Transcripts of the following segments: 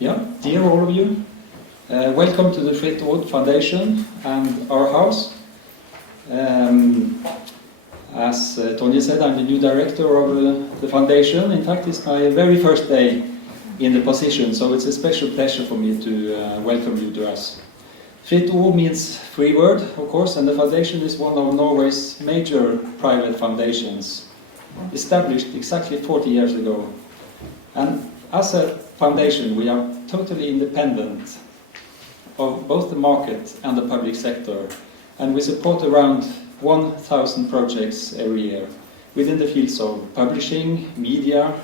Yeah, dear all of you, welcome to the Fritt Foundation and our house. As Tonje said, I'm the new director of the foundation. In fact, it's my very first day in the position, so it's a special pleasure for me to welcome you to us. Fritt means free word, of course, and the foundation is one of Norway's major private foundations, established exactly 40 years ago. And as a foundation, we are totally independent of both the market and the public sector, and we support around 1,000 projects every year within the fields of publishing, media,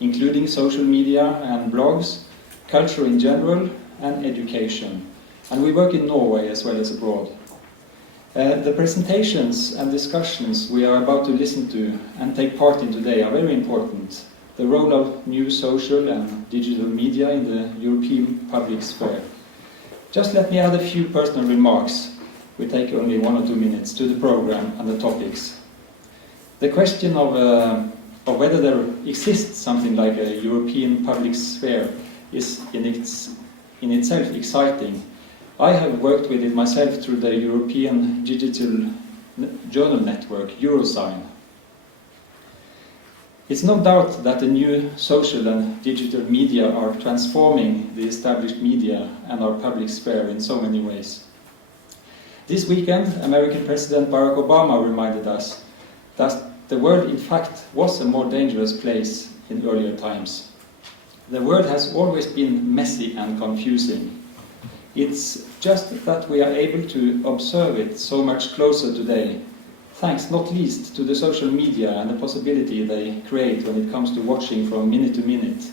including social media and blogs, culture in general, and education. And we work in Norway as well as abroad. The presentations and discussions we are about to listen to and take part in today are very important. The role of new social and digital media in the European public sphere. Just let me add a few personal remarks. We take only 1 or 2 minutes to the program and the topics. The question of whether there exists something like a European public sphere is in itself exciting. I have worked with it myself through the European Digital Journal Network, Eurosign. It's no doubt that the new social and digital media are transforming the established media and our public sphere in so many ways. This weekend, American President Barack Obama reminded us that the world in fact was a more dangerous place in earlier times. The world has always been messy and confusing. It's just that we are able to observe it so much closer today, thanks not least to the social media and the possibility they create when it comes to watching from minute to minute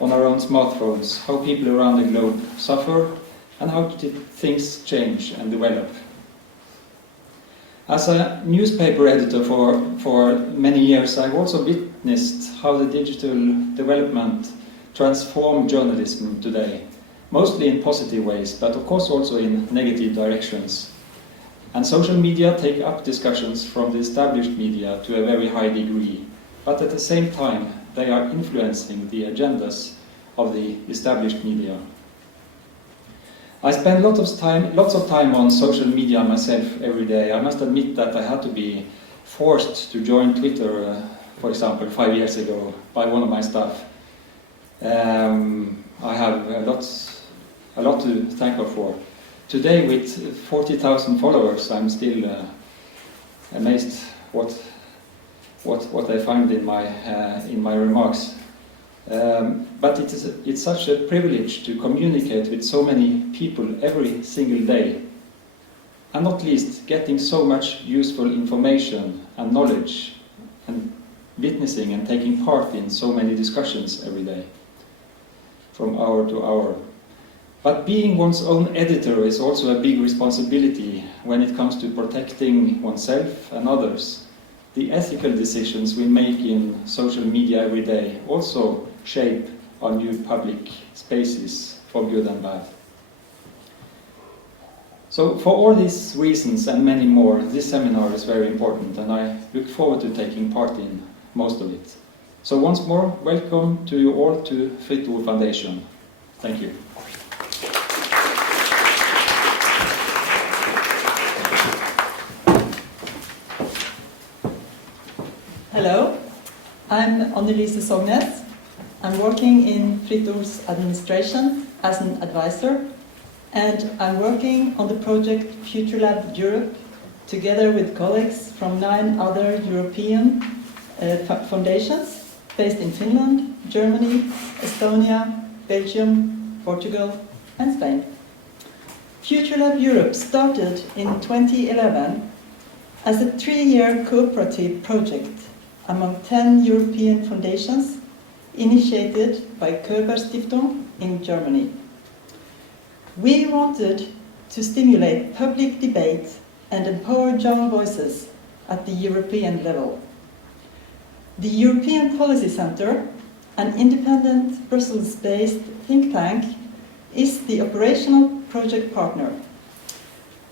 on our own smartphones, how people around the globe suffer and how things change and develop. As a newspaper editor for many years, I've also witnessed how the digital development transformed journalism today. Mostly in positive ways, but of course also in negative directions. And social media take up discussions from the established media to a very high degree, but at the same time they are influencing the agendas of the established media. I spend lots of time on social media myself every day. I must admit that I had to be forced to join Twitter, for example, 5 years ago by one of my staff. I have a lot to thank her for. Today, with 40,000 followers, I'm still amazed what I find in my remarks. But it's such a privilege to communicate with so many people every single day, and not least getting so much useful information and knowledge, and witnessing and taking part in so many discussions every day, from hour to hour. But being one's own editor is also a big responsibility when it comes to protecting oneself and others. The ethical decisions we make in social media every day also shape our new public spaces, for good and bad. So for all these reasons and many more, this seminar is very important, and I look forward to taking part in most of it. So once more, welcome to you all to Fritt Foundation. Thank you. Hello, I'm Anne-Lise Sognnes. I'm working in Fritt's administration as an advisor, and I'm working on the project FutureLab Europe together with colleagues from 9 other European foundations based in Finland, Germany, Estonia, Belgium, Portugal, and Spain. FutureLab Europe started in 2011 as a 3-year cooperative project among 10 European foundations initiated by Körber Stiftung in Germany. We wanted to stimulate public debate and empower young voices at the European level. The European Policy Centre, an independent Brussels-based think tank, is the operational project partner.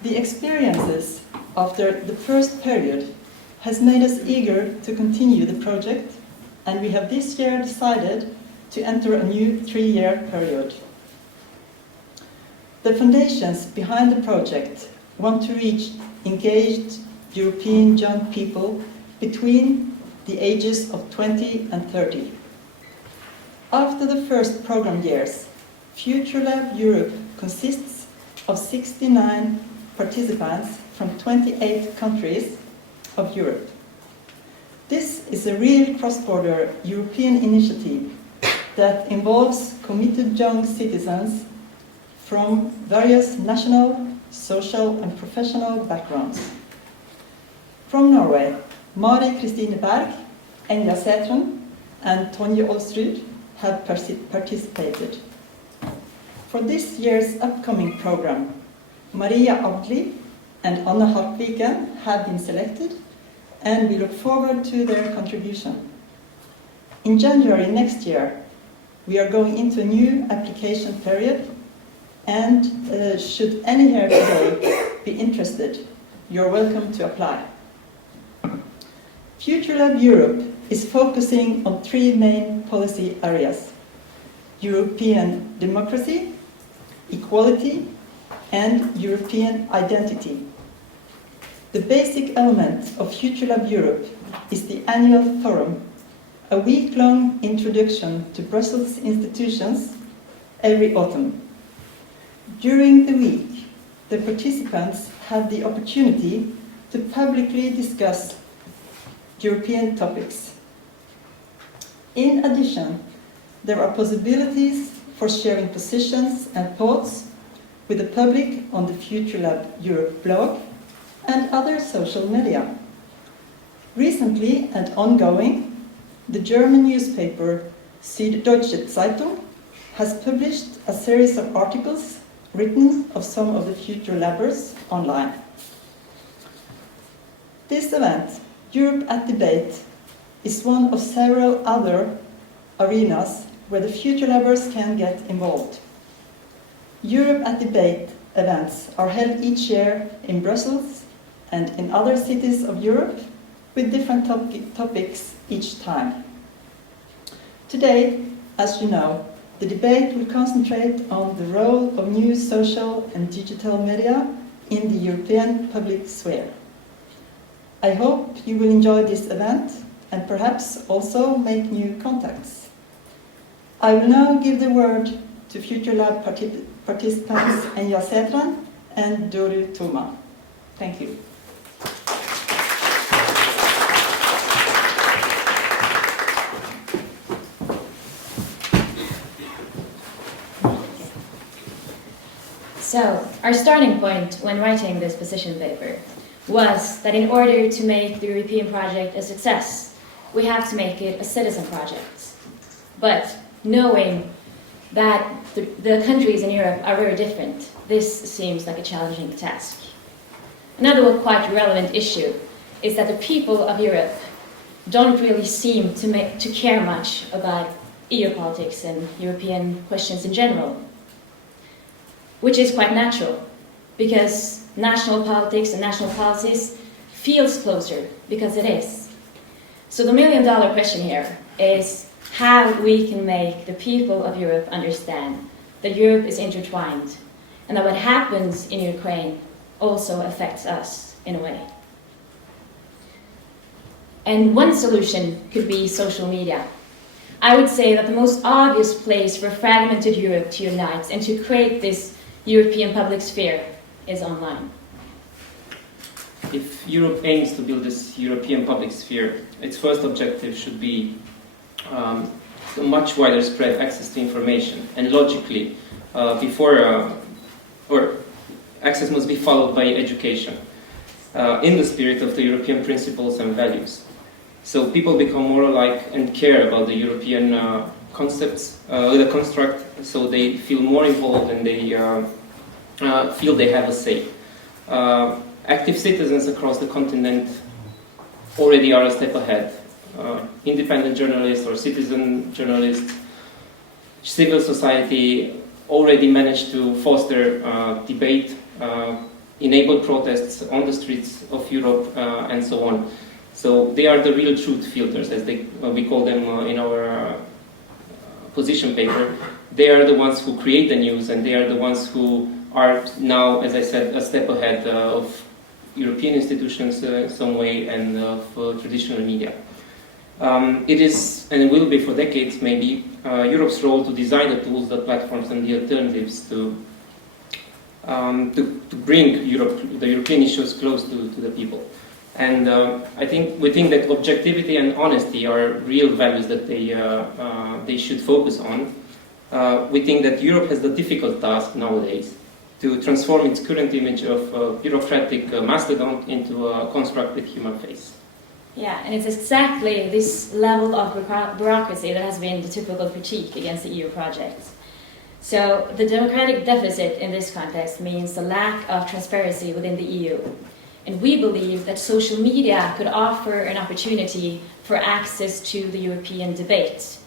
The experiences after the first period has made us eager to continue the project, and we have this year decided to enter a new 3-year period. The foundations behind the project want to reach engaged European young people between the ages of 20 and 30. After the first program years, FutureLab Europe consists of 69 participants from 28 countries of Europe. This is a real cross-border European initiative that involves committed young citizens from various national, social and professional backgrounds. From Norway, Mari Kristine Berg, Enja Sæthren and Tonje Olsrud have participated. For this year's upcoming program, Maria Abdli and Anna Hartviken have been selected, and we look forward to their contribution. In January next year, we are going into a new application period, and should any here today be interested, you're welcome to apply. FutureLab Europe is focusing on 3 main policy areas: European democracy, equality, and European identity. The basic element of FutureLab Europe is the annual forum, a week-long introduction to Brussels institutions every autumn. During the week, the participants have the opportunity to publicly discuss European topics. In addition, there are possibilities for sharing positions and thoughts with the public on the FutureLab Europe blog and other social media. Recently and ongoing, the German newspaper Süddeutsche Zeitung has published a series of articles written of some of the FutureLabbers online. This event, Europe at Debate, is one of several other arenas where the FutureLabbers can get involved. Europe at Debate events are held each year in Brussels and in other cities of Europe with different topics each time. Today, as you know, the debate will concentrate on the role of new social and digital media in the European public sphere. I hope you will enjoy this event and perhaps also make new contacts. I will now give the word to FutureLab participants Enja Sæthren and Doru Toma. Thank you. So, our starting point when writing this position paper was that in order to make the European project a success, we have to make it a citizen project. But knowing that the countries in Europe are very different, this seems like a challenging task. Another quite relevant issue is that the people of Europe don't really seem to care much about EU politics and European questions in general, which is quite natural, because national politics and national policies feels closer, because it is. So the million-dollar question here is how we can make the people of Europe understand that Europe is intertwined, and that what happens in Ukraine also affects us in a way. And one solution could be social media. I would say that the most obvious place for fragmented Europe to unite and to create this European public sphere is online. If Europe aims to build this European public sphere, its first objective should be a much wider spread access to information. And logically, access must be followed by education in the spirit of the European principles and values. So people become more alike and care about the European concepts, the construct, so they feel more involved and they feel they have a say. Active citizens across the continent already are a step ahead. Independent journalists or citizen journalists, civil society already managed to foster debate, enable protests on the streets of Europe, and so on. So they are the real truth filters, as we call them in our position paper, they are the ones who create the news, and they are the ones who are now, as I said, a step ahead of European institutions in some way and of traditional media. It is, and will be for decades maybe, Europe's role to design the tools, the platforms, and the alternatives to bring the European issues close to the people. And we think that objectivity and honesty are real values that they should focus on. We think that Europe has the difficult task nowadays to transform its current image of bureaucratic mastodon into a constructed human face. Yeah, and it's exactly this level of bureaucracy that has been the typical critique against the EU project. So the democratic deficit in this context means the lack of transparency within the EU. And we believe that social media could offer an opportunity for access to the European debate.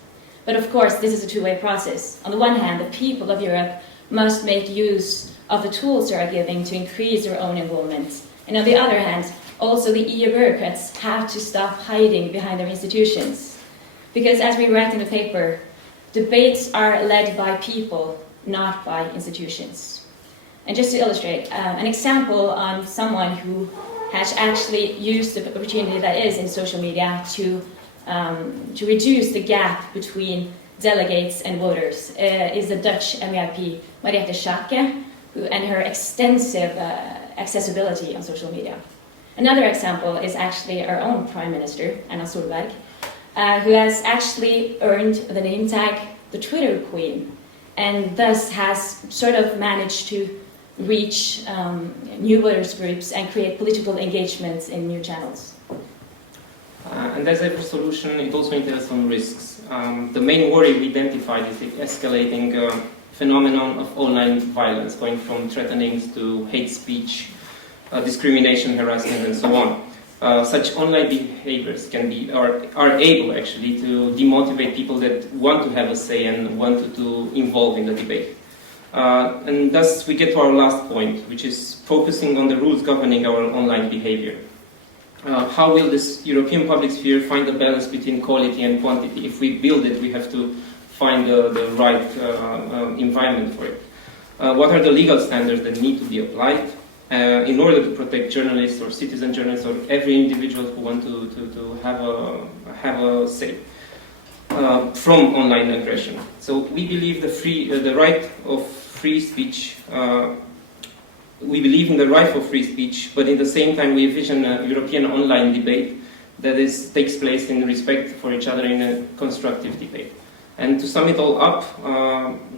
But of course, this is a two-way process. On the one hand, the people of Europe must make use of the tools they are given to increase their own involvement. And on the other hand, also the EU bureaucrats have to stop hiding behind their institutions. Because as we write in the paper, debates are led by people, not by institutions. And just to illustrate, an example on someone who has actually used the opportunity that is in social media to reduce the gap between delegates and voters is the Dutch MEP Mariette Schaake, and her extensive accessibility on social media. Another example is actually our own Prime Minister, Erna Solberg, who has actually earned the name tag the Twitter Queen, and thus has sort of managed to reach new voters groups and create political engagements in new channels. And as every solution, it also entails some risks. The main worry we identified is the escalating phenomenon of online violence, going from threatenings to hate speech, discrimination, harassment, and so on. Such online behaviors are able actually to demotivate people that want to have a say and want to involve in the debate. And thus we get to our last point, which is focusing on the rules governing our online behavior. How will this European public sphere find the balance between quality and quantity? If we build it, we have to find the right environment for it. What are the legal standards that need to be applied in order to protect journalists or citizen journalists or every individual who want to have a say from online aggression? So we believe the right of free speech. We believe in the right for free speech, but at the same time we envision a European online debate that takes place in respect for each other in a constructive debate. And to sum it all up,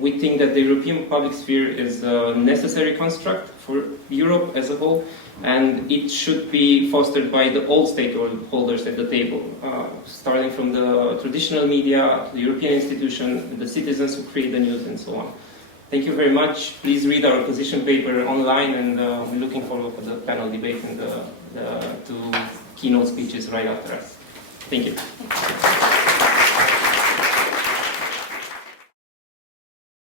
we think that the European public sphere is a necessary construct for Europe as a whole, and it should be fostered by all stakeholders at the table, starting from the traditional media, the European institutions, the citizens who create the news, and so on. Thank you very much. Please read our position paper online, and we're looking forward to the panel debate and the two keynote speeches right after us. Thank you.